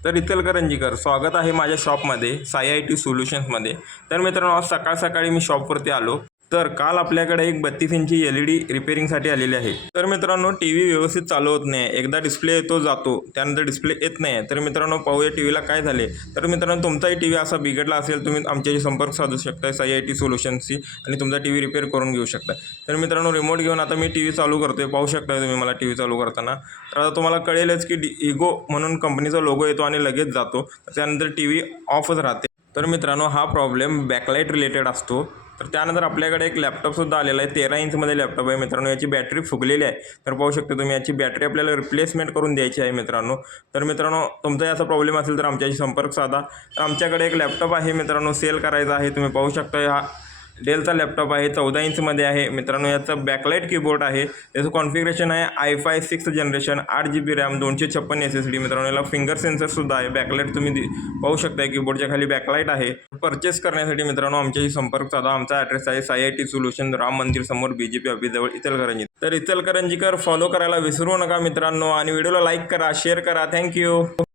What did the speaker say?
तर इचलकरंजीकर स्वागत आहे माझ्या शॉपमध्ये साई आय टी सोल्युशन्समध्ये. तर मित्रांनो, आज सकाळ सकाळी मी शॉपवरती आलो. तर काल आपल्याकडे एक 32 इंची LED रिपेअरिंगसाठी आलेली आहे. तर मित्रांनो, टी व्ही व्यवस्थित चालू होत नाही. एकदा डिस्प्ले येतो जातो, त्यानंतर डिस्प्ले येत नाही. तर मित्रांनो, पाहूया टी व्हीला काय झाले. तर मित्रांनो, तुमचाही टी व्ही असा बिघडला असेल, तुम्ही आमच्याशी संपर्क साधू शकता साई आय टी सोल्युशन्सशी आणि तुमचा टी व्ही रिपेअर करून घेऊ शकता. तर मित्रांनो, रिमोट घेऊन आता मी टी व्ही चालू करतोय. पाहू शकता तुम्ही मला टी व्ही चालू करताना. तर आता तुम्हाला कळेलच की इगो म्हणून कंपनीचा लोगो येतो आणि लगेच जातो. त्यानंतर टी व्ही ऑफच राहते. तर मित्रांनो, हा प्रॉब्लेम बॅकलाईट रिलेटेड असतो. तर त्यानंतर आपल्याकडे एक लॅपटॉपसुद्धा आलेला आहे. 13 इंचमध्ये लॅपटॉप आहे मित्रांनो. याची बॅटरी फुगलेली आहे. तर पाहू शकता तुम्ही, याची बॅटरी आपल्याला रिप्लेसमेंट करून द्यायची आहे मित्रांनो. तर मित्रांनो, तुमचाही असा प्रॉब्लेम असेल तर आमच्याशी संपर्क साधा. तर आमच्याकडे एक लॅपटॉप आहे मित्रांनो, सेल करायचा आहे. तुम्ही पाहू शकता, हा डेलचा लॅपटॉप आहे, 14 इंचमध्ये आहे मित्रांनो. याचा बॅकलाईट कीबोर्ड आहे. याचं कॉन्फिगरेशन आहे i5 6th generation, 8GB RAM, 256 SSD मित्रांनो. याला फिंगर सेन्सरसुद्धा आहे. बॅकलाईट तुम्ही पाहू शकता, कीबोर्डच्या खाली बॅकलाईट आहे. परचेस करण्यासाठी मित्रांनो आमच्याशी संपर्क साधा. आमचा ॲड्रेस आहे Sai I T solution, Ram मंदिर समोर, BJP ऑफिसजवळ, इचलकरंजी. तर इचलकरंजीकर फॉलो करायला विसरू नका मित्रांनो, आणि व्हिडिओला लाईक करा, शेअर करा. थँक्यू.